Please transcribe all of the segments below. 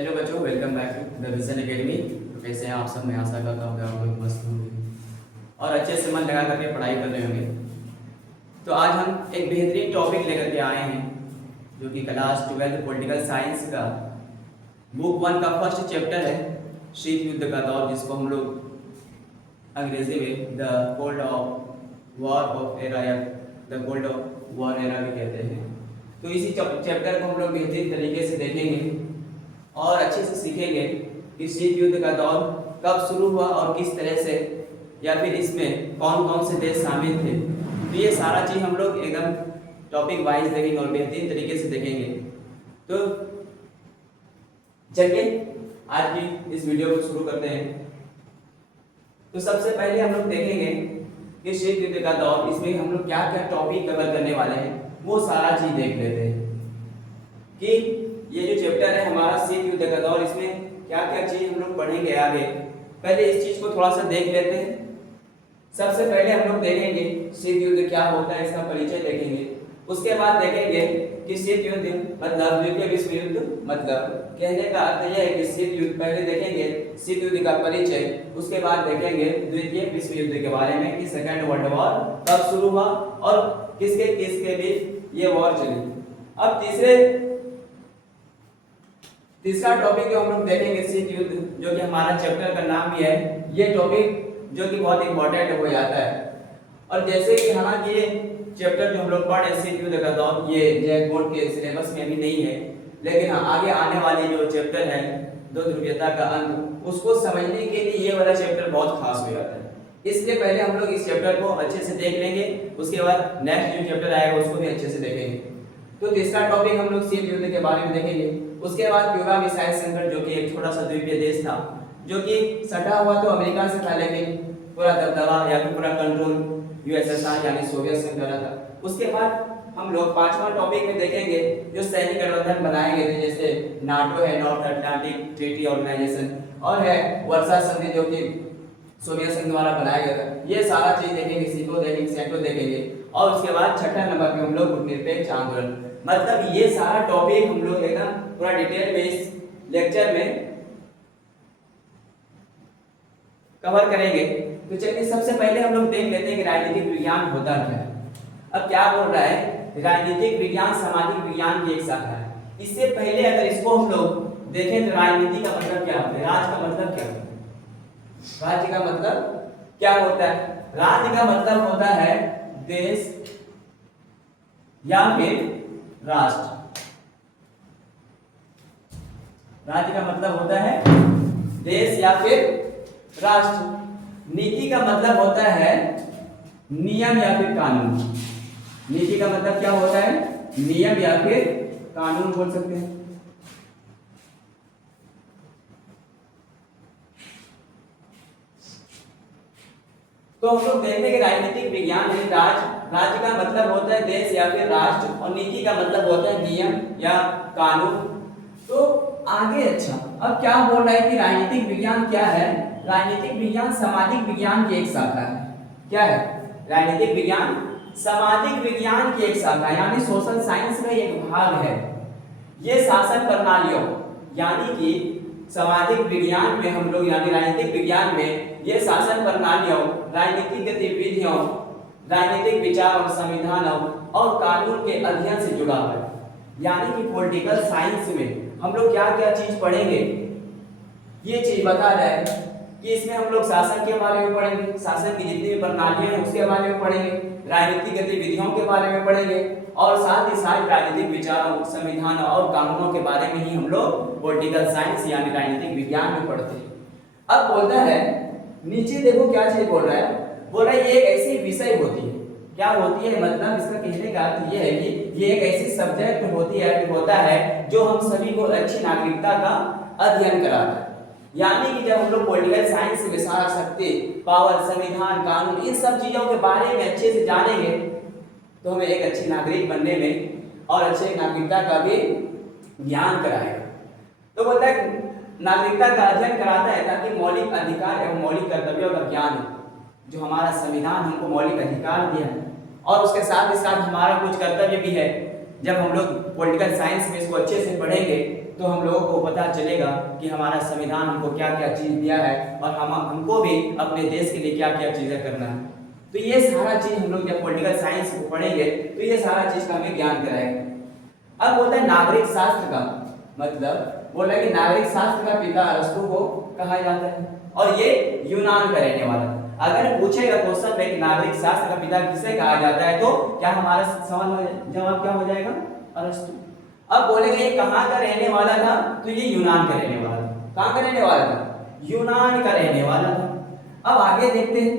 Hello बच्चों, welcome back to the Vision Academy. तो कैसे हैं आप सब? मैं आशा करता हूँ कि आप लोग मस्त होंगे और अच्छे से मन लगा करके पढ़ाई कर रहे होंगे। तो आज हम एक बेहतरीन टॉपिक लेकर के आए हैं जो कि क्लास 12 पॉलिटिकल साइंस का बुक 1 का फर्स्ट चैप्टर है, शीत युद्ध का दौर, जिसको हम लोग अंग्रेजी में the cold of war of era या the cold of war era भी कहते हैं। तो इसी चैप्टर को हम लोग बेहतरीन तरीके से देखेंगे और अच्छे से सीखेंगे कि शीत युद्ध का दौर कब शुरू हुआ और किस तरह से, या फिर इसमें कौन कौन से देश शामिल थे। तो ये सारा चीज़ हम लोग एकदम टॉपिक वाइज देखेंगे और बेहतरीन तरीके से देखेंगे। तो चलिए आज की इस वीडियो को शुरू करते हैं। तो सबसे पहले हम लोग देखेंगे कि शीत युद्ध का दौर, इसमें हम लोग क्या क्या टॉपिक कवर करने वाले हैं वो सारा चीज़ देख लेते हैं कि ये जो चैप्टर है हमारा शीत युद्ध का दौर, इसमें क्या क्या चीज हम लोग पढ़ेंगे आगे। पहले इस चीज को थोड़ा सा देख लेते हैं। सबसे पहले हम लोग देखेंगे शीत युद्ध क्या होता है, इसका परिचय देखेंगे। उसके बाद देखेंगे कि शीत युद्ध मतलब द्वितीय विश्व युद्ध, मतलब कहने का अर्थ यह है कि शीत युद्ध, पहले देखेंगे शीत युद्ध का परिचय, उसके बाद देखेंगे द्वितीय विश्व युद्ध के बारे में कि सेकेंड वर्ल्ड वॉर कब शुरू हुआ और किसके किसके बीच ये वॉर चली। अब तीसरा टॉपिक जो हम लोग देखेंगे शीत युद्ध, जो कि हमारा चैप्टर का नाम भी है। ये टॉपिक जो कि बहुत इंपॉर्टेंट हो जाता है। और जैसे कि हालांकि ये चैप्टर जो हम लोग पढ़ रहे शीत युद्ध का दौर, ये जैक बोर्ड के सिलेबस में भी नहीं है, लेकिन आगे आने वाले जो चैप्टर है दो ध्रुवीयता का अंत, उसको समझने के लिए ये वाला चैप्टर बहुत खास हो जाता है। इसलिए पहले हम लोग इस चैप्टर को अच्छे से देख लेंगे, उसके बाद नेक्स्ट जो चैप्टर आएगा उसको भी अच्छे से देखेंगे। तो तीसरा टॉपिक हम लोग शीत युद्ध के बारे में देखेंगे। उसके बाद क्यूबा मिसाइल संकट, जो कि एक छोटा सा द्वीपीय देश था, जो कि सटा हुआ तो अमेरिका से था, लेकिन पूरा दबदबा या फिर पूरा कंट्रोल यूएसएसआर यानी सोवियत संघ कर रहा था। उसके बाद हम लोग पांचवा टॉपिक में देखेंगे जो सैनिक गठबंधन बनाए गए थे, जैसे नाटो है, नॉर्थ अटलांटिक ट्रीटी ऑर्गेनाइजेशन, और है वर्सा संधि जो कि सोवियत संघ द्वारा बनाया गया था। ये सारा चीज देखेंगे, सीटो देखेंगे, सेंटो देखेंगे। और उसके बाद छठा नंबर पे हम लोग गुटनिरपेक्ष आंदोलन, मतलब ये सारा टॉपिक हम लोग एकदम पूरा डिटेल में इस लेक्चर में कवर करेंगे। तो चलिए सबसे पहले हम लोग देख लेते हैं कि राजनीतिक विज्ञान होता क्या है। अब क्या बोल रहा है, राजनीतिक विज्ञान सामाजिक विज्ञान की एक शाखा है। इससे पहले अगर इसको हम लोग देखें तो राजनीति का मतलब क्या होता है, राज का मतलब क्या होता है, राज्य का मतलब क्या होता है। राज्य का मतलब होता है देश या फिर राष्ट्र। राज्य का मतलब होता है देश या फिर राष्ट्र। नीति का मतलब होता है नियम या फिर कानून। नीति का मतलब क्या होता है, नियम या फिर कानून बोल सकते हैं। तो हम लोग देखते हैं कि राजनीतिक विज्ञान में राज्य का मतलब होता है देश या फिर राष्ट्र, और नीति का मतलब होता है नियम या कानून। तो आगे अच्छा, अब क्या बोल रहा है कि राजनीतिक विज्ञान क्या है। राजनीतिक विज्ञान सामाजिक विज्ञान की एक शाखा है। क्या है, राजनीतिक विज्ञान सामाजिक विज्ञान की एक शाखा, यानी सोशल साइंस का एक भाग है। ये शासन प्रणालियों यानी कि सामाजिक विज्ञान में हम लोग, यानी राजनीतिक विज्ञान में ये शासन प्रणालियों, राजनीतिक गतिविधियों, राजनीतिक विचार और संविधानों और कानून के अध्ययन से जुड़ा हुआ है। यानी कि पॉलिटिकल साइंस में हम लोग क्या क्या चीज पढ़ेंगे, ये चीज बता रहा है कि इसमें हम लोग शासन के बारे में पढ़ेंगे, शासन की जितनी भी प्रणालियां हैं उसके बारे में पढ़ेंगे, राजनीतिक गतिविधियों के बारे में पढ़ेंगे, और साथ ही साथ राजनीतिक विचारों, संविधान और कानूनों के बारे में ही हम लोग पॉलिटिकल साइंस यानी राजनीतिक विज्ञान में पढ़ते हैं। अब बोलता है नीचे देखो क्या चीज बोल रहा है, बोल रहा है ये एक ऐसी विषय होती है। क्या होती है, मतलब इसका कहने का अर्थ ये है कि ये एक ऐसी सब्जेक्ट होती है, होता है जो हम सभी को अच्छी नागरिकता का अध्ययन कराता है। यानी कि जब हम लोग पॉलिटिकल साइंस में सारा शक्ति, पावर, संविधान, कानून, इन सब चीजों के बारे में अच्छे से जानेंगे तो हमें एक अच्छी नागरिक बनने में और अच्छे नागरिकता का भी ज्ञान कराएगा। तो बोलता है नागरिकता का अध्ययन कराता है ताकि मौलिक अधिकार एवं मौलिक कर्तव्यों का ज्ञान, जो हमारा संविधान हमको मौलिक अधिकार दिया है, और उसके साथ ही साथ हमारा कुछ कर्तव्य भी है। जब हम लोग पॉलिटिकल साइंस में इसको अच्छे से पढ़ेंगे तो हम लोगों को पता चलेगा कि हमारा संविधान हमको क्या क्या चीज दिया है और हमको भी अपने देश के लिए क्या क्या चीजें करना है। तो ये सारा चीज हम लोग जब पॉलिटिकल साइंस को पढ़ेंगे तो ये सारा चीज का हमें ज्ञान कराएगा। अब बोलते हैं नागरिक शास्त्र का मतलब बोला कि नागरिक शास्त्र का पिता अरस्तु को कहा जाता है और ये यूनान का रहने वाला। अगर पूछेगा क्वेश्चन में कि नागरिक शास्त्र का पिता किसे कहा जाता है तो क्या हमारा सवाल जवाब क्या हो जाएगा? अरस्तु। अब बोलेंगे ये कहाँ का रहने वाला था तो ये यूनान का रहने वाला था। कहाँ का रहने वाला था? यूनान का रहने वाला था। अब आगे देखते हैं।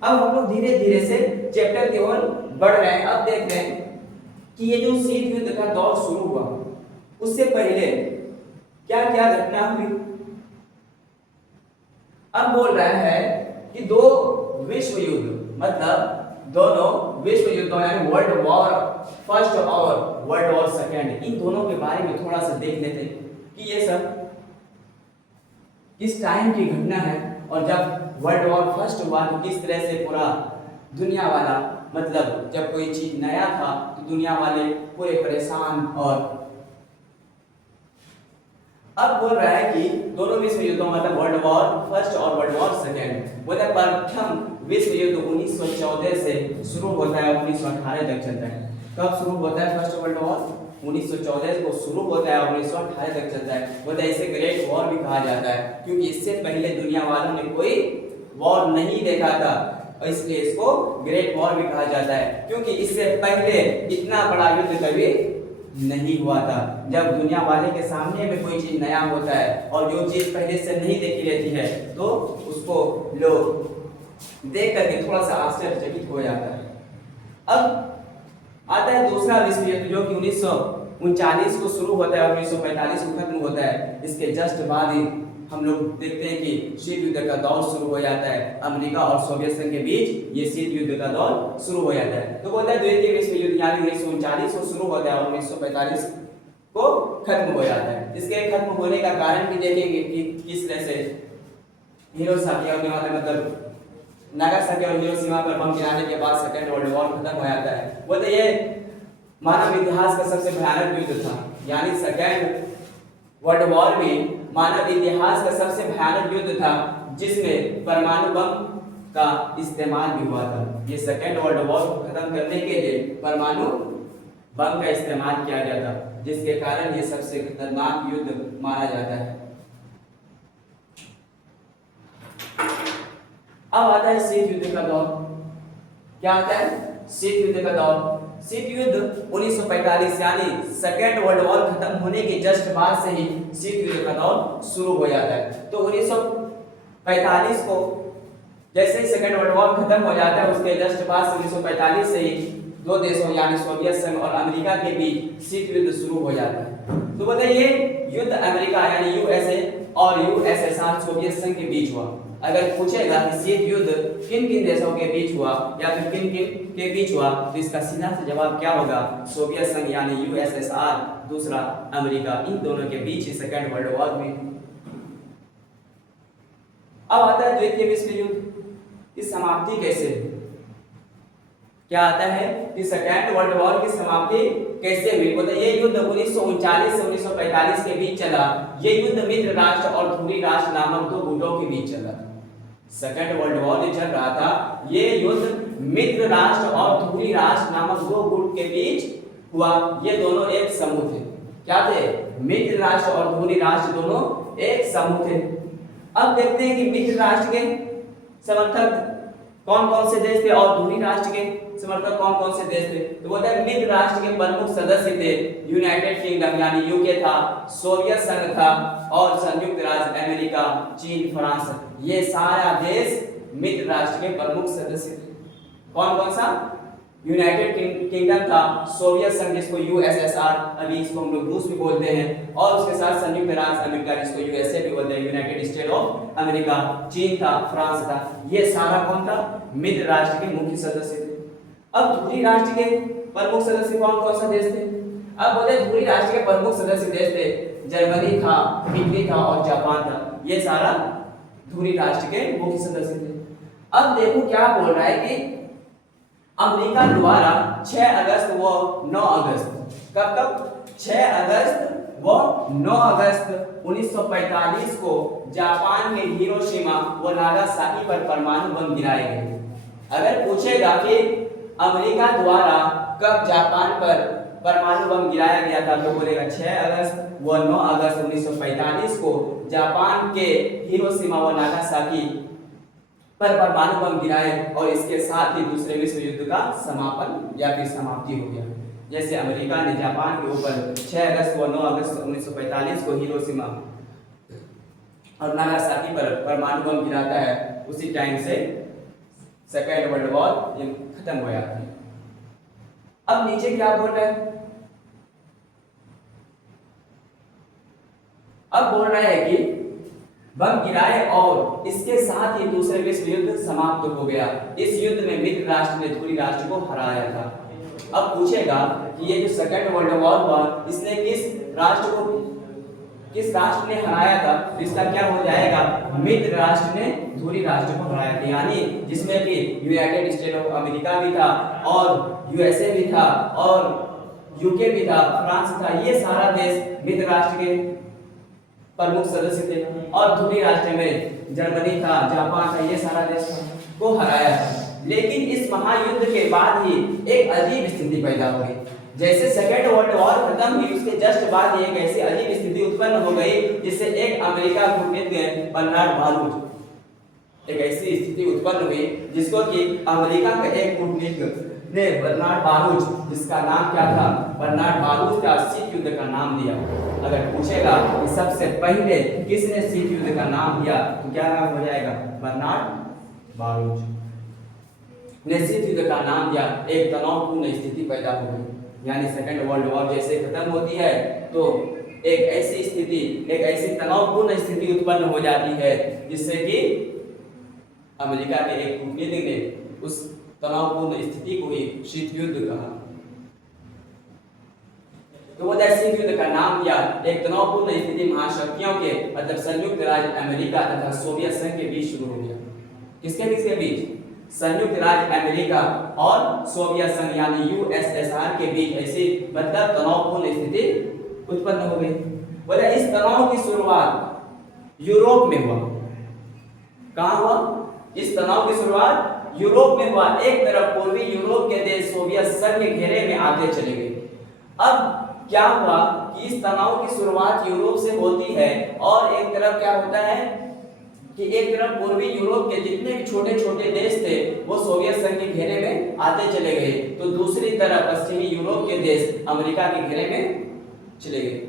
अब हम लोग धीरे धीरे से चैप्टर की ओर बढ़ रहे हैं। अब देखते हैं कि ये जो शीत युद्ध का दौर शुरू हुआ उससे पहले क्या क्या घटना हुई। अब बोल रहा है कि दो विश्व युद्ध मतलब दोनों विश्व युद्धों यानी वर्ल्ड वॉर फर्स्ट और वर्ल्ड वॉर सेकेंड, इन दोनों के बारे में थोड़ा सा देख लेते हैं कि ये सब किस टाइम की घटना है और जब वर्ल्ड वॉर फर्स्ट हुआ तो किस तरह से पूरा दुनिया वाला मतलब जब कोई चीज नया था तो दुनिया वाले पूरे परेशान। और अब बोल रहा है कि दोनों विश्व युद्धों मतलब वर्ल्ड वॉर फर्स्ट और वर्ल्ड वॉर सेकेंड बोला प्रथम विश्व युद्ध 1914 से शुरू होता है 1918 तक चलता है। कब शुरू होता है फर्स्ट वर्ल्ड वॉर? 1914 को शुरू होता है और 1918 तक चलता है। बोलते हैं इसे ग्रेट वॉर भी कहा जाता है क्योंकि इससे पहले दुनिया वालों ने कोई वॉर नहीं देखा था और इसलिए इसको ग्रेट वॉर भी कहा जाता है क्योंकि इससे पहले इतना बड़ा युद्ध कभी नहीं हुआ था। जब दुनिया वाले के सामने में कोई चीज नया होता है और जो चीज पहले से नहीं देखी रहती है तो उसको लोग देख करके थोड़ा सा आश्चर्यचकित हो जाता है। अब आता है दूसरा विश्व युद्ध जो कि 1939 को शुरू होता है और 1945 को खत्म होता है। इसके जस्ट बाद ही हम लोग देखते हैं कि शीत युद्ध का दौर शुरू हो जाता है। अमेरिका और सोवियत संघ के बीच ये शीत युद्ध का दौर शुरू हो जाता है। तो बोलता है द्वितीय विश्व युद्ध यानी 1939 को शुरू होता है और 1945 को खत्म हो जाता है। इसके खत्म होने का कारण भी देखेंगे कि किस तरह से हिरोशिमा और मतलब नागासाकी और हिरोशिमा पर बम गिराने के बाद सेकेंड वर्ल्ड वॉर खत्म हो जाता है। बोलते ये मानव इतिहास का सबसे भयानक युद्ध था यानी सेकेंड वर्ल्ड वॉर में मानव इतिहास का सबसे भयानक युद्ध था जिसमें परमाणु बम का इस्तेमाल भी हुआ था। ये सेकेंड वर्ल्ड वॉर को खत्म करने के लिए परमाणु बम का इस्तेमाल किया गया था जिसके कारण ये सबसे खतरनाक युद्ध माना जाता है। अब आता है शीत युद्ध का दौर। क्या आता है? शीत युद्ध का दौर। शीत युद्ध 1945 यानी सेकेंड वर्ल्ड वॉर खत्म होने के जस्ट बाद से ही शीत युद्ध का दौर शुरू हो जाता है। तो 1945 को जैसे ही सेकेंड वर्ल्ड वॉर खत्म हो जाता है उसके जस्ट बाद से 1945 से ही दो देशों यानी सोवियत संघ और अमेरिका के बीच शीत युद्ध शुरू हो जाता है। तो बताइए युद्ध अमेरिका यानी यूएसए और यूएसएसआर सोवियत संघ के बीच हुआ। अगर पूछेगा कि शीत युद्ध किन किन देशों के बीच हुआ या फिर किन किन के बीच हुआ तो इसका सीधा सा जवाब क्या होगा? सोवियत संघ यानी यूएसएसआर, दूसरा अमेरिका, इन दोनों के बीच ही सेकेंड वर्ल्ड वॉर हुई। अब आता है द्वितीय विश्व युद्ध की समाप्ति कैसे? क्या आता है कि सेकेंड वर्ल्ड वॉर की समाप्ति कैसे हुई? बोलते ये युद्ध 1939 से 1945 के बीच चला। ये युद्ध मित्र राष्ट्र और धुरी राष्ट्र नामक दो गुटों के बीच चला। सेकेंड वर्ल्ड वॉर जो चल रहा था ये युद्ध मित्र राष्ट्र और धुरी राष्ट्र नामक दो गुट के बीच हुआ। ये दोनों एक समूह थे। क्या थे? मित्र राष्ट्र और धुरी राष्ट्र दोनों एक समूह थे। अब देखते हैं कि मित्र राष्ट्र के समर्थक कौन कौन से देश थे और धुरी राष्ट्र के समर्थक कौन कौन से देश थे। तो बोलते हैं मित्र राष्ट्र के प्रमुख सदस्य थे यूनाइटेड किंगडम यानी यूके था, सोवियत संघ था और संयुक्त राज्य अमेरिका, चीन, फ्रांस। ये सारा देश मित्र राष्ट्र के प्रमुख सदस्य थे। कौन कौन सा? यूनाइटेड किंगडम था, सोवियत संघ जिसको यूएसएसआर, अभी इसको हम लोग रूस भी बोलते हैं, और उसके साथ संयुक्त राज्य अमेरिका जिसको यूएसए भी बोलते हैं, यूनाइटेड स्टेट ऑफ अमेरिका, चीन था, फ्रांस था। ये सारा कौन था? मित्र राष्ट्र के मुख्य सदस्य थे। अब धुरी राष्ट्र के प्रमुख सदस्य कौन कौन सा देश थे? अब बोले धुरी राष्ट्र के प्रमुख सदस्य देश थे जर्मनी था, इटली था और जापान था। ये सारा धुरी राष्ट्र के मुख्य सदस्य थे। अब देखो क्या बोल रहा है कि अमेरिका द्वारा 6 अगस्त व 9 अगस्त, कब कब? 6 अगस्त वो 9 अगस्त 1945 को जापान के हिरोशिमा व नागासाकी पर परमाणु बम गिराए गए। अगर पूछेगा कि अमेरिका द्वारा कब जापान पर परमाणु बम गिराया गया था, तो बोलेगा 6 अगस्त व 9 अगस्त 1945 को जापान के हिरोशिमा व नागासाकी पर परमाणु बम गिराए और इसके साथ ही दूसरे विश्व युद्ध का समापन या फिर समाप्ति हो गया। जैसे अमेरिका ने जापान के ऊपर 6 अगस्त व 9 अगस्त 1945 को हिरोशिमा और नागासाकी पर परमाणु बम गिराता है, उसी टाइम से सेकेंड वर्ल्ड वॉर खत्म हो जाता है। अब नीचे क्या बोल रहा है? अब बोल रहा है कि बम गिराए और इसके साथ ही दूसरे विश्व युद्ध समाप्त हो गया। इस युद्ध में मित्र राष्ट्र ने ध्रुवी राष्ट्र को हराया था। अब पूछेगा कि ये जो सेकेंड वर्ल्ड वॉर हुआ, इसने किस राष्ट्र ने हराया था? तो इसका क्या हो जाएगा? मित्र राष्ट्र ने ध्रुवी राष्ट्र को हराया था, यानी जिसमें कि यूनाइटेड स्टेट ऑफ अमेरिका भी था और यूएसए भी था और यूके भी था, फ्रांस था। ये सारा देश मित्र राष्ट्र के प्रमुख सदस्य थे और ध्रुवी राष्ट्र में जर्मनी था, जापान था, ये सारा देश को हराया था। लेकिन इस महायुद्ध के बाद ही एक अजीब स्थिति पैदा हो गई। जैसे सेकेंड वर्ल्ड वॉर खत्म हुई, उसके जस्ट बाद ही एक ऐसी अजीब स्थिति उत्पन्न हो गई जिससे एक अमेरिका कूटनीतिज्ञ बर्नार्ड बारूच, एक ऐसी स्थिति उत्पन्न हुई जिसको कि अमेरिका का एक कूटनीतिज्ञ ने बर्नार्ड बारूच, जिसका नाम क्या था? बर्नार्ड बारूच का शीत युद्ध का नाम दिया। अगर पूछेगा कि सबसे पहले किसने शीत युद्ध का नाम दिया, तो क्या नाम हो जाएगा? बर्नार्ड बारूच ने शीत युद्ध का नाम दिया। एक तनावपूर्ण स्थिति पैदा हो गई, यानी सेकेंड वर्ल्ड वॉर जैसे खत्म होती है तो एक ऐसी स्थिति, एक ऐसी तनावपूर्ण स्थिति उत्पन्न हो जाती है जिससे कि अमेरिका के एक कूटनीतिज्ञ ने उस तनावपूर्ण स्थिति को ही शीत युद्ध कहा। तो वो शीत युद्ध का नाम दिया। एक तनावपूर्ण स्थिति महाशक्तियों के मतलब संयुक्त राज्य अमेरिका तथा सोवियत संघ के बीच शुरू हो गया। किसके बीच? संयुक्त राज्य अमेरिका और सोवियत संघ यानी यूएसएसआर के बीच ऐसी मतलब तनावपूर्ण स्थिति उत्पन्न हो गई। बोले इस तनाव की शुरुआत यूरोप में हुआ। कहां हुआ? इस तनाव की शुरुआत यूरोप में हुआ। एक तरफ पूर्वी यूरोप के देश सोवियत संघ के घेरे में आते चले गए। अब क्या हुआ कि इस तनाव की शुरुआत यूरोप से होती है और एक तरफ क्या होता है कि एक तरफ पूर्वी यूरोप के जितने भी छोटे छोटे देश थे वो सोवियत संघ के घेरे में आते चले गए, तो दूसरी तरफ पश्चिमी यूरोप के देश अमेरिका के घेरे में चले गए,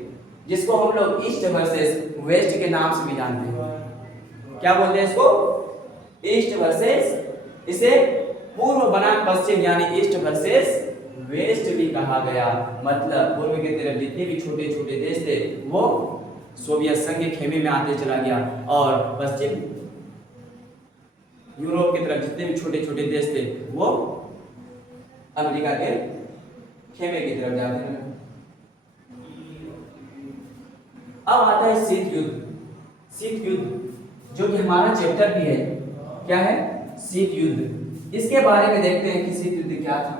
जिसको हम लोग ईस्ट वर्सेस वेस्ट के नाम से भी जानते हैं। क्या बोलते हैं इसको? ईस्ट वर्सेस, इसे पूर्व बनाम पश्चिम यानी ईस्ट वर्सेस वेस्ट भी कहा गया। मतलब पूर्व की तरफ जितने भी छोटे छोटे देश थे वो सोवियत संघ के खेमे में आते चला गया और पश्चिम यूरोप की तरफ जितने भी छोटे छोटे देश थे वो अमेरिका के खेमे की तरफ जाते हैं। अब आता है शीत युद्ध। शीत युद्ध जो कि हमारा चैप्टर भी है, क्या है? शीत युद्ध। इसके बारे में देखते हैं कि शीत युद्ध क्या था।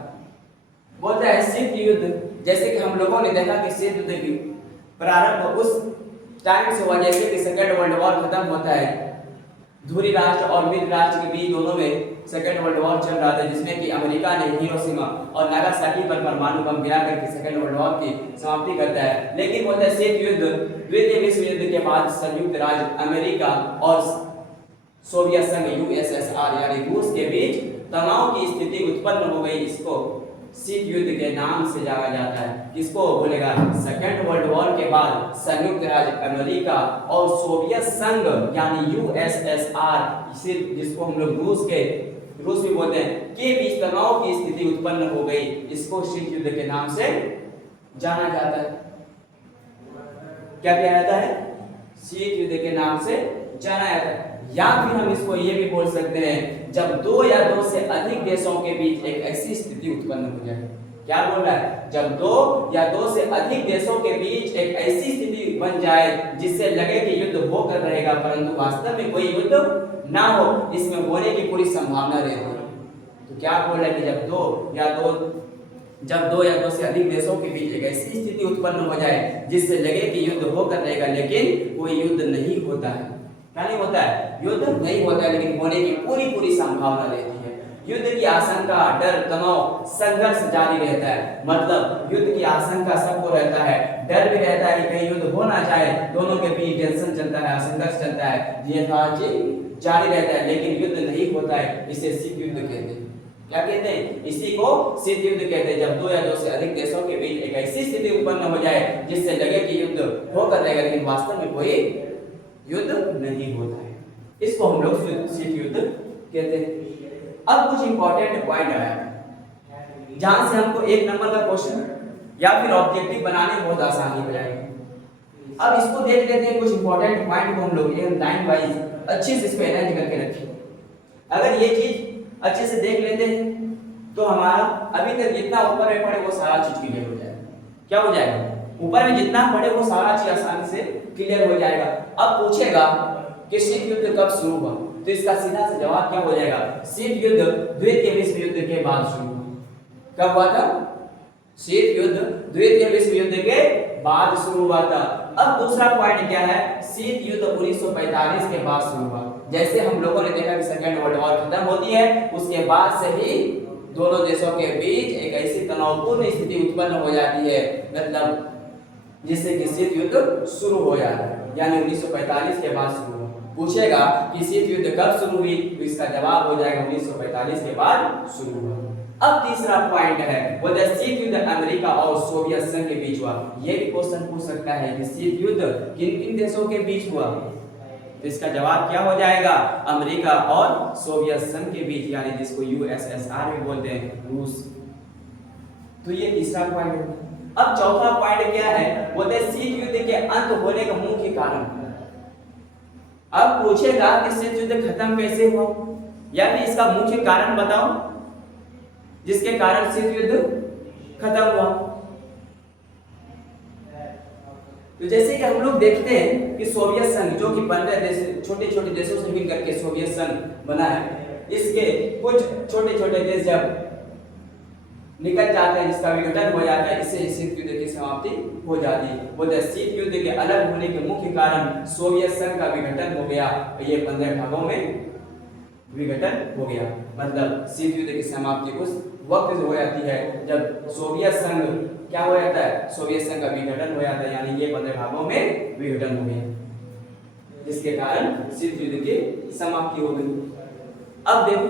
बोलता है शीत युद्ध, जैसे कि हम लोगों ने देखा कि शीत युद्ध की प्रारंभ उस टाइम से हुआ जैसे कि सेकेंड वर्ल्ड वॉर खत्म होता है, ध्रुवी राष्ट्र और मित्र राष्ट्र के बीच दोनों में सेकेंड वर्ल्ड वॉर चल रहा था, जिसमें कि अमेरिका ने हिरोशिमा और नागासाकी पर परमाणु बम गिरा करके सेकेंड वर्ल्ड वॉर की समाप्ति करता है। लेकिन बोलता है शीत युद्ध, द्वितीय विश्व युद्ध के बाद संयुक्त राज्य अमेरिका और सोवियत संघ यूएसएसआर यानी रूस के बीच तनाव की स्थिति उत्पन्न हो गई। इसको शीत युद्ध के नाम से जाना जाता है। किसको बोलेगा? सेकेंड वर्ल्ड वॉर के बाद संयुक्त राज्य अमेरिका और सोवियत संघ यानी यूएसएसआर, जिसको हम लोग रूस भी बोलते हैं, के बीच तनाव की स्थिति उत्पन्न हो गई। इसको शीत युद्ध के नाम से जाना जाता है। क्या किया जाता है? शीत युद्ध के नाम से जाना जाता है। या फिर हम इसको ये भी बोल सकते हैं जब दो या दो से अधिक देशों के बीच एक ऐसी स्थिति उत्पन्न हो जाए। क्या बोल रहा है? जब दो या दो से अधिक देशों के बीच एक ऐसी स्थिति बन जाए जिससे लगे कि युद्ध होकर रहेगा परंतु वास्तव में कोई युद्ध ना हो, इसमें होने की पूरी संभावना रहती है। तो क्या बोल रहा है कि जब दो या दो जब दो या दो से अधिक देशों के बीच एक ऐसी स्थिति उत्पन्न हो जाए जिससे लगे कि युद्ध होकर रहेगा लेकिन कोई युद्ध नहीं होता है। क्या नहीं होता है? युद्ध नहीं होता है, लेकिन होने की पूरी पूरी संभावना रहती है। युद्ध की आशंका, डर, तनाव, संघर्ष जारी रहता है। मतलब युद्ध की आशंका सबको रहता है, डर भी रहता है कि कहीं युद्ध हो ना जाए, दोनों के बीच टेंशन चलता है, संघर्ष चलता है, ये जारी रहता है, लेकिन युद्ध नहीं होता है। इसे शीत युद्ध कहते हैं। क्या कहते हैं? इसी को शीत युद्ध कहते हैं। जब दो या दो से अधिक देशों के बीच एक ऐसी स्थिति उत्पन्न हो जाए जिससे लगे कि युद्ध होकर रहेगा लेकिन वास्तव में कोई युद्ध नहीं होता है, इसको हम लोग शीत युद्ध कहते हैं। अब कुछ इंपॉर्टेंट पॉइंट आया जहां से हमको एक नंबर का क्वेश्चन या फिर ऑब्जेक्टिव बनाने में बहुत आसानी हो जाएगी। अब इसको देख लेते हैं, कुछ इंपॉर्टेंट पॉइंट को हम लोग लाइन वाइज अच्छे से इसको अरेंज करके रखें। अगर ये चीज अच्छे से देख लेते हैं तो हमारा अभी तक जितना ऊपर में पढ़े वो सारा चीज क्लियर हो जाएगा। क्या हो जाएगा? ऊपर में जितना पढ़े वो सारा चीज आसानी से क्लियर हो जाएगा। अब पूछेगा कि शीत युद्ध कब शुरू हुआ, तो इसका सीधा सा जवाब क्या हो जाएगा? शीत युद्ध द्वितीय विश्व युद्ध के बाद शुरू हुआ। कब हुआ था? शीत युद्ध द्वितीय विश्व युद्ध के बाद शुरू हुआ था। अब दूसरा पॉइंट क्या है? शीत युद्ध 1945 के बाद शुरू हुआ। जैसे हम लोगों ने देखा कि सेकेंड वर्ल्ड वॉर खत्म होती है, उसके बाद से ही दोनों देशों के बीच एक ऐसी तनावपूर्ण स्थिति उत्पन्न हो जाती है, मतलब जिससे कि शीत युद्ध शुरू हो जाता है, यानी 1945 के बाद शुरू हुआ। पूछेगा कि शीत युद्ध कब शुरू हुई, तो इसका जवाब हो जाएगा 1945 के बाद शुरू हुआ। अब तीसरा पॉइंट है वो शीत युद्ध अमेरिका और सोवियत संघ के बीच हुआ। ये भी क्वेश्चन पूछ सकता है कि शीत युद्ध किन किन देशों के बीच हुआ, तो इसका जवाब क्या हो जाएगा? अमेरिका और सोवियत संघ के बीच, यानी जिसको यूएसएसआर भी बोलते हैं, रूस। तो ये तीसरा पॉइंट है। अब चौथा पॉइंट क्या है? वो शीत युद्ध के अंत होने का मुख्य कारण। अब पूछेगा कि शीत युद्ध खत्म कैसे हुआ, यानी इसका मुख्य कारण बताओ जिसके कारण शीत युद्ध खत्म हुआ। तो जैसे कि हम लोग देखते हैं कि सोवियत संघ जो कि 15 देश छोटे छोटे देशों से मिलकर के सोवियत संघ बना है, इसके कुछ छोटे छोटे देश जब निकल जाते हैं, जिसका विघटन हो जाता है, इससे शीत युद्ध की समाप्ति हो जाती है। वो शीत युद्ध के अलग होने के मुख्य कारण सोवियत संघ का विघटन हो गया, ये 15 भागों में विघटन हो गया। मतलब शीत युद्ध की समाप्ति उस वक्त हो जाती है जब सोवियत संघ क्या हो जाता है? सोवियत संघ का विघटन हो जाता है, यानी ये 15 भागों में विघटन हो गया, जिसके कारण शीत युद्ध की समाप्ति हो गई। अब देखो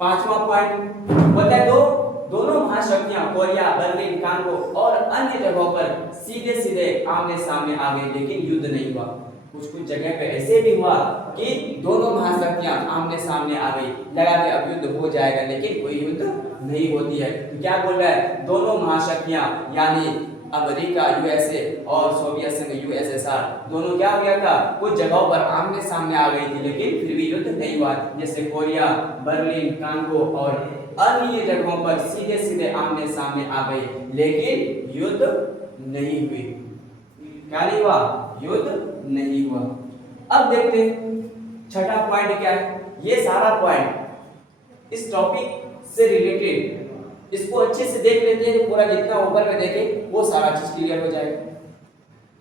पांचवा पॉइंट होता है दोनों महाशक्तियां कोरिया, बर्लिन, कांगो और अन्य जगहों पर सीधे सीधे आमने सामने आ गए, लेकिन युद्ध नहीं हुआ। कुछ जगह पे ऐसे भी हुआ कि दोनों महाशक्तियां आमने सामने आ गई, लगा कि अब युद्ध हो जाएगा, लेकिन कोई युद्ध नहीं होती है। तो क्या बोल रहा है? दोनों महाशक्तियां यानी अमेरिका यूएसए और सोवियत संघ यूएसएसआर दोनों क्या हो गया था? कुछ जगहों पर आमने सामने आ गई थी, लेकिन फिर भी युद्ध नहीं हुआ। जैसे कोरिया, बर्लिन, कांगो और अन्य जगहों पर सीधे सीधे आमने सामने आ गई, लेकिन युद्ध नहीं हुई। क्या नहीं हुआ? युद्ध नहीं हुआ। अब देखते हैं छठा पॉइंट क्या है। ये सारा पॉइंट इस टॉपिक से रिलेटेड, इसको अच्छे से देख लेते हैं, पूरा जितना ऊपर में देखें वो सारा चीज क्लियर हो जाएगा।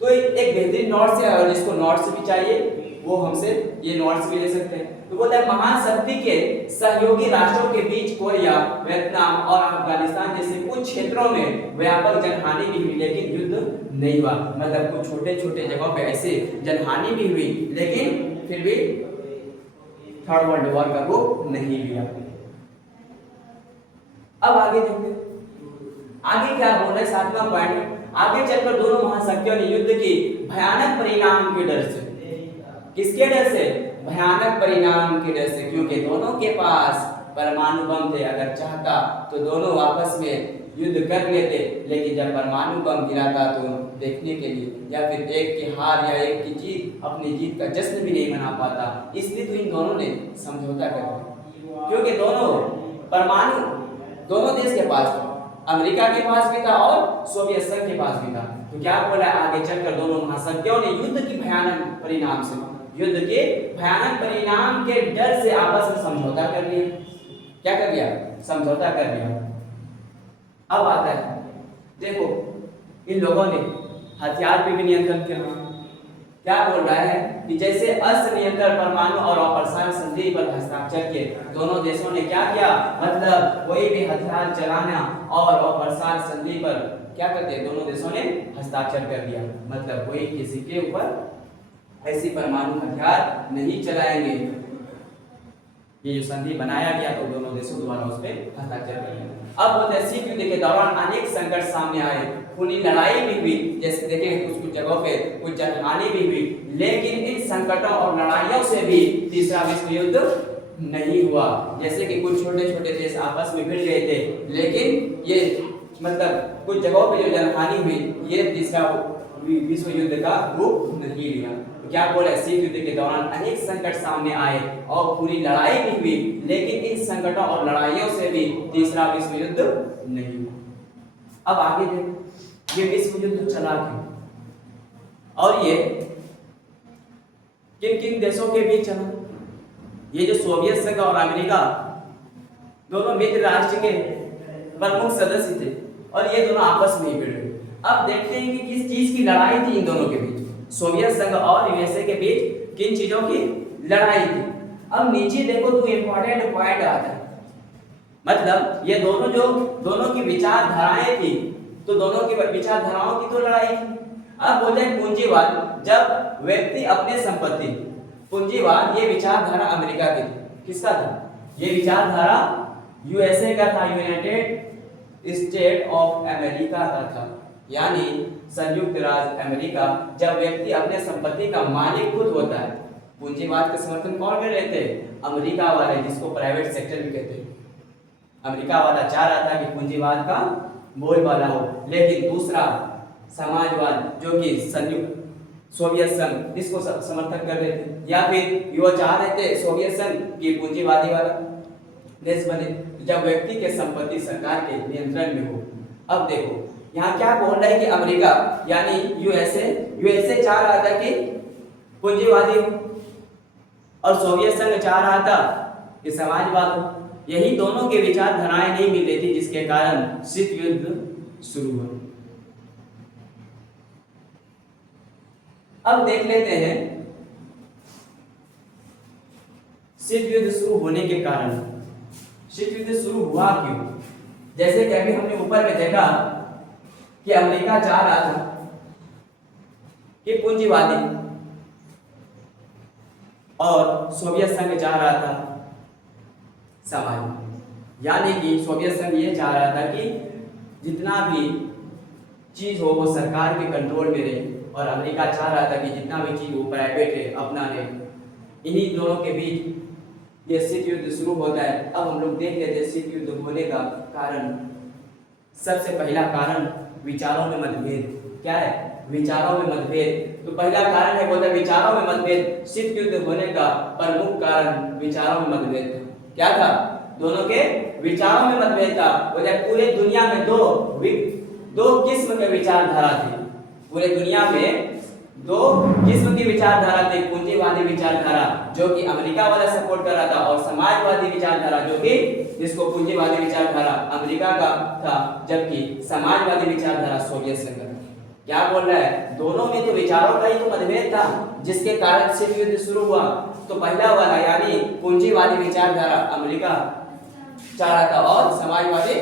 तो एक बेहतरीन नोट्स है, और जिसको नोट्स भी चाहिए वो हमसे ये नोट्स भी ले सकते हैं। तो बोलता है महाशक्ति के सहयोगी राष्ट्रों के बीच कोरिया, वियतनाम और अफगानिस्तान जैसे कुछ क्षेत्रों में व्यापक जनहानि भी हुई, लेकिन युद्ध नहीं हुआ। मतलब कुछ छोटे छोटे जगहों पे ऐसे जनहानि भी हुई, लेकिन फिर भी थर्ड वर्ल्ड वॉर का रूप नहीं लिया। अब आगे देखते हैं आगे क्या बोल रहा है। सातवां पॉइंट, आगे चलकर दोनों महाशक्तियों ने युद्ध की भयानक परिणाम के डर से, किसके डर से? भयानक परिणाम के डर से, क्योंकि दोनों के पास परमाणु बम थे। अगर चाहता तो दोनों आपस में युद्ध कर लेते, लेकिन जब परमाणु बम गिराता तो देखने के लिए या फिर एक की हार या एक की जीत, अपनी जीत का जश्न भी नहीं मना पाता, इसलिए तो इन दोनों ने समझौता कर लिया। क्योंकि दोनों परमाणु दोनों देश के पास था, अमेरिका के पास भी था और सोवियत संघ के पास भी था। तो क्या बोला? आगे चलकर दोनों महाशक्तियों ने युद्ध की भयानक परिणाम से, युद्ध के भयानक परिणाम के डर से आपस में समझौता कर लिया। क्या कर लिया? समझौता कर लिया। अब आता है, देखो इन लोगों ने हथियार पे भी नियंत्रण किया। क्या बोल रहा है कि जैसे अस्त्र नियंत्रण परमाणु और अप्रसारण संधि पर हस्ताक्षर किए, दोनों देशों ने क्या किया, मतलब कोई भी हथियार चलाना और अप्रसारण संधि पर क्या करते हैं, दोनों देशों ने हस्ताक्षर कर दिया। मतलब कोई किसी के ऊपर ऐसी परमाणु हथियार नहीं चलाएंगे। ये जो संधि बनाया गया तो दोनों देशों द्वारा उस पर हस्ताक्षर कर दिया। अब बोलते हैं शीत युद्ध के दौरान अनेक संकट सामने आए, खूनी लड़ाई भी हुई, जैसे देखेंगे कुछ कुछ जगहों पे कुछ जनहानि भी हुई, लेकिन इन संकटों और लड़ाइयों से भी तीसरा विश्व युद्ध नहीं हुआ। जैसे कि कुछ छोटे छोटे देश आपस में भिड़ गए थे, लेकिन ये मतलब कुछ जगहों पे जो जनहानि हुई, ये तीसरा विश्व युद्ध का रूप नहीं लिया। क्या बोला, शीत युद्ध के दौरान अनेक संकट सामने आए और पूरी लड़ाई भी हुई, लेकिन इन संकटों और लड़ाइयों से भी तीसरा विश्व युद्ध नहीं हुआ। अब आगे देखो, ये विश्व युद्ध चला क्यों और ये किन किन देशों के बीच चला। ये जो सोवियत संघ और अमेरिका दोनों मित्र राष्ट्र के प्रमुख सदस्य थे और ये दोनों आपस में ही भिड़ गए। अब देखते हैं कि किस चीज की लड़ाई थी इन दोनों के बीच, सोवियत संघ और यूएसए के बीच किन चीजों की लड़ाई थी। अब नीचे देखो तो इंपॉर्टेंट पॉइंट आता है, मतलब ये दोनों की विचारधाराएं थी, तो दोनों की विचारधाराओं की तो लड़ाई थी। अब बोलते हैं पूंजीवाद, जब व्यक्ति अपने संपत्ति, पूंजीवाद ये विचारधारा अमेरिका की थी। किसका था ये विचारधारा? यूएसए का था, यूनाइटेड स्टेट ऑफ अमेरिका का था, यानी संयुक्त राज्य अमेरिका। जब व्यक्ति अपने संपत्ति का मालिक खुद होता है, पूंजीवाद का समर्थन कौन कर रहे थे? अमेरिका वाले, जिसको प्राइवेट सेक्टर भी कहते हैं। अमेरिका वाला चाह रहा था कि पूंजीवाद का बोलबाला हो, लेकिन दूसरा समाजवाद जो कि संयुक्त सोवियत संघ, इसको समर्थन कर रहे थे, या फिर युवा चाह रहे थे सोवियत संघ की पूंजीवादी वाला देश बने, जब व्यक्ति के संपत्ति सरकार के नियंत्रण में हो। अब देखो यहाँ क्या बोल रहा है कि अमेरिका यानी यूएसए चाह रहा था कि पूंजीवादी हो और सोवियत संघ चाह रहा था कि समाजवाद हो। यही दोनों के विचारधाराएं नहीं मिल रही थी, जिसके कारण शीत युद्ध शुरू हुआ। अब देख लेते हैं शीत युद्ध शुरू होने के कारण, शीत युद्ध शुरू हुआ क्यों। जैसे कि अभी हमने ऊपर में देखा कि अमेरिका चाह रहा था कि पूंजीवादी और सोवियत संघ चाह रहा था समाज, यानी कि सोवियत संघ ये चाह रहा था कि जितना भी चीज हो वो सरकार के कंट्रोल में रहे, और अमेरिका चाह रहा था कि जितना भी चीज वो प्राइवेट है अपना ले। इन्हीं दोनों के बीच ये शीत युद्ध शुरू होता है। अब हम लोग देख लेते हैं शीत युद्ध होने का कारण। सबसे पहला कारण विचारों में मतभेद। क्या है? विचारों में मतभेद। तो पहला कारण है बोलते विचारों में मतभेद। शीत युद्ध होने का प्रमुख कारण विचारों में मतभेद था। क्या था? दोनों के विचारों में मतभेद था। बोले पूरे दुनिया में दो किस्म के विचारधारा थी। पूरे दुनिया में दो किस्म की विचारधारा थी, पूंजीवादी विचारधारा जो कि अमेरिका वाला सपोर्ट कर रहा था, और समाजवादी विचारधारा जो कि जिसको पूंजीवादी विचारधारा अमेरिका का था, जबकि समाजवादी विचारधारा सोवियत संघ का। क्या बोल रहा है? दोनों में तो विचारों का ही तो मतभेद था, जिसके कारण शीत युद्ध शुरू हुआ। तो पहला वाला यानी पूंजीवादी विचारधारा अमेरिका चाह रहा था और समाजवादी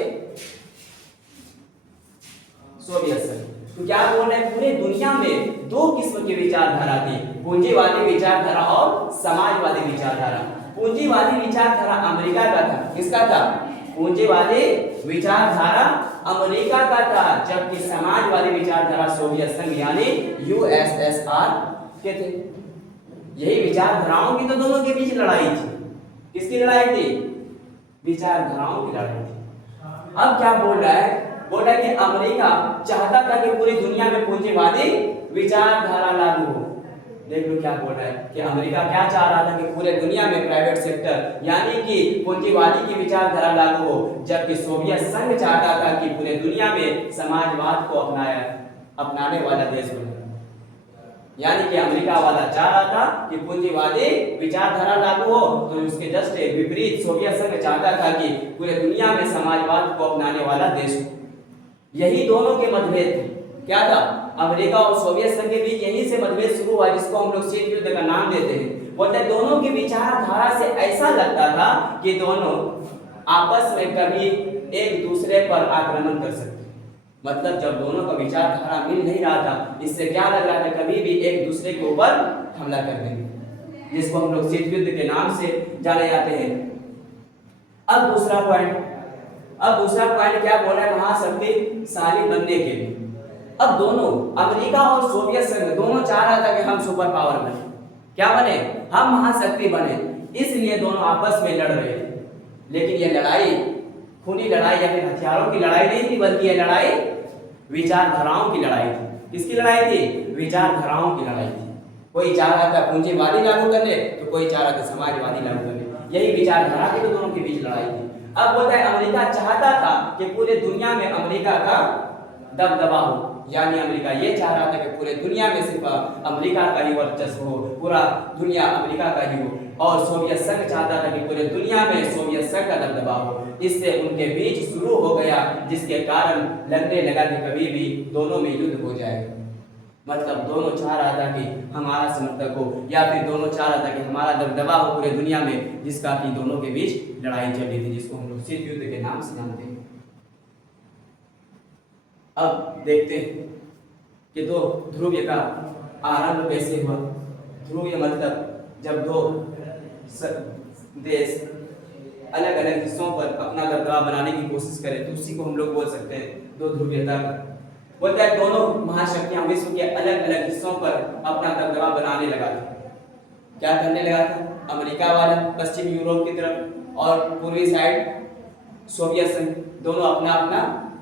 सोवियत संघ। तो क्या बोल रहे हैं? पूरे दुनिया में दो किस्म की विचारधारा थी, पूंजीवादी विचारधारा और समाजवादी विचारधारा। पूंजीवादी विचारधारा अमेरिका का था। किसका था? पूंजीवादी विचारधारा अमेरिका का था, जबकि समाजवादी विचारधारा सोवियत संघ यानी यूएसएसआर के थे। यही विचारधाराओं की तो दोनों के बीच लड़ाई थी। किसकी लड़ाई थी? विचारधाराओं की लड़ाई थी। अब क्या बोल रहा है? बोल रहा है कि अमेरिका चाहता था कि पूरी दुनिया में पूंजीवादी विचारधारा लागू हो। देख लो क्या बोल रहा है कि अमेरिका क्या चाह रहा था कि पूरे दुनिया में प्राइवेट सेक्टर यानी कि पूंजीवादी की विचारधारा लागू हो, जबकि सोवियत संघ चाहता था कि पूरे दुनिया में समाजवाद को अपनाने वाला देश बने। यानी कि अमेरिका वाला चाह रहा था कि पूंजीवादी विचारधारा लागू हो, तो उसके जस्ट विपरीत सोवियत संघ चाहता था कि पूरे दुनिया में समाजवाद को अपनाने वाला देश हो। यही दोनों के मतभेद थे। क्या था? अमेरिका और सोवियत संघ के बीच यहीं से मतभेद शुरू हुआ, जिसको हम लोग शीत युद्ध का नाम देते हैं। बोलते हैं दोनों की विचारधारा से ऐसा लगता था कि दोनों आपस में कभी एक दूसरे पर आक्रमण कर सकते। मतलब जब दोनों का विचारधारा मिल नहीं रहा था, इससे क्या लग रहा था कभी भी एक दूसरे के ऊपर हमला कर देंगे, जिसको हम लोग शीत युद्ध के नाम से जाने जाते हैं। अब दूसरा पॉइंट क्या बोल रहा है? महाशक्तिशाली बनने के लिए अब दोनों अमेरिका और सोवियत संघ दोनों चाह रहा था कि हम सुपर पावर बने। क्या बने? हम महाशक्ति बने। इसलिए दोनों आपस में लड़ रहे थे। लेकिन यह लड़ाई खूनी लड़ाई या फिर हथियारों की लड़ाई नहीं थी, बल्कि यह लड़ाई विचारधाराओं की लड़ाई थी। किसकी लड़ाई थी? विचारधाराओं की लड़ाई थी। कोई चाह रहा था पूंजीवादी लागू करने, तो कोई चाह रहा था समाजवादी लागू करने। यही विचारधारा की तो दोनों के बीच लड़ाई थी। अब बोलता है अमेरिका चाहता था कि पूरे दुनिया में अमेरिका का दबदबा हो, यानी अमेरिका ये चाह रहा था कि पूरे दुनिया में सिर्फ अमेरिका का ही वर्चस्व हो, पूरा दुनिया अमेरिका का ही हो। और सोवियत संघ चाहता था कि पूरे दुनिया में सोवियत संघ का दबदबा हो। इससे उनके बीच शुरू हो गया, जिसके कारण लगने लगा कि कभी भी दोनों में युद्ध हो जाएगा। मतलब दोनों चाह रहा था कि हमारा समर्थक हो, या फिर दोनों चाह रहा था कि हमारा दबदबा हो पूरे दुनिया में, जिसका कि दोनों के बीच लड़ाई चल रही थी, जिसको हम लोग शीत युद्ध के नाम से जानते हैं। अब देखते हैं कि दो ध्रुव का आरंभ कैसे हुआ। ध्रुव मतलब जब दो देश अलग अलग हिस्सों पर अपना दबदबा बनाने की कोशिश करें, तो उसी को हम लोग बोल सकते हैं दो ध्रुवीयता। बोलता है दोनों महाशक्तियां विश्व के अलग अलग हिस्सों पर अपना दबदबा बनाने लगा था। क्या करने लगा था? अमेरिका वाला पश्चिमी यूरोप की तरफ और पूर्वी साइड सोवियत संघ, दोनों अपना अपना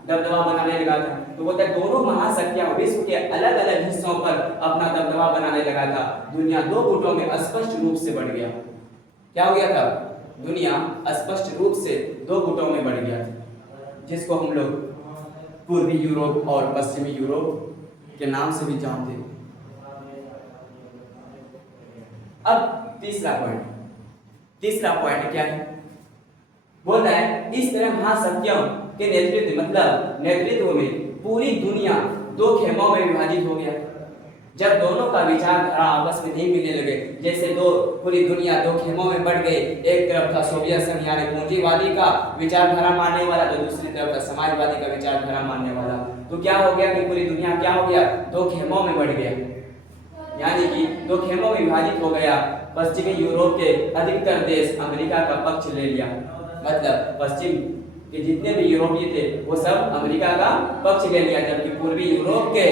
दबदबा बनाने लगा था। तो बोलता है दोनों महाशक्तियां विश्व के अलग अलग हिस्सों पर अपना दबदबा बनाने लगा था। दुनिया दो गुटों में स्पष्ट रूप से बढ़ गया। क्या हो गया था? दुनिया स्पष्ट रूप से दो गुटों में बढ़ गया था, जिसको हम लोग पूर्वी यूरोप और पश्चिमी यूरोप के नाम से भी जानते हैं। अब तीसरा पॉइंट क्या है? बोल रहा है इस तरह महाशक्तियों के नेतृत्व में पूरी दुनिया दो खेमों में विभाजित हो गया। जब दोनों का विचारधारा आपस में नहीं मिलने लगे, जैसे पूरी दुनिया दो खेमों में बढ़ गई। एक तरफ था सोवियत संघ यानी पूंजीवादी का विचारधारा मानने वाला, तो दूसरी तरफ था समाजवादी का विचारधारा मानने वाला। तो क्या हो गया कि पूरी दुनिया क्या हो गया? दो खेमों में बढ़ गया, यानी कि दो खेमों में विभाजित हो गया। पश्चिमी यूरोप के अधिकतर देश अमेरिका का पक्ष ले लिया। मतलब पश्चिम के जितने भी यूरोपीय थे वो सब अमेरिका का पक्ष ले लिया, जबकि पूर्वी यूरोप के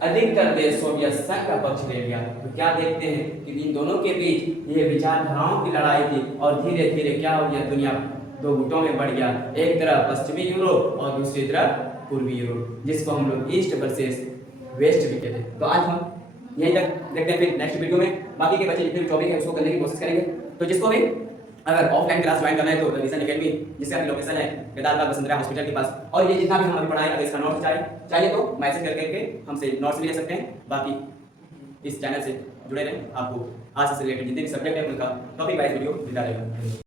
अधिकतर देश सोवियत संघ का पक्ष ले लिया। तो क्या देखते हैं कि इन दोनों के बीच ये विचारधाराओं की लड़ाई थी, और धीरे धीरे क्या हो गया? दुनिया दो गुटों में बढ़ गया। एक तरफ पश्चिमी यूरोप और दूसरी तरफ पूर्वी यूरोप, जिसको हम लोग ईस्ट वर्सेस वेस्ट भी कहते हैं। तो आज हम यहीं तक देखते हैं, फिर नेक्स्ट वीडियो में बाकी के बच्चे जितने भी टॉपिक है उसको करने की कोशिश करेंगे। तो जिसको भी अगर ऑफलाइन क्लास ज्वाइन करना है तो विजन एकेडमी, जिसका लोकेशन है केदारबाग वसुंधरा हॉस्पिटल के पास। और ये जितना भी हम अभी पढ़ाए, अगर इसका नोट्स चाहिए तो मैसेज करके हमसे नोट्स भी ले सकते हैं। बाकी इस चैनल से जुड़े रहें, आपको आज से रिलेटेड जितने भी सब्जेक्ट है उनका टॉपिक वाइज वीडियो मिलता रहेगा।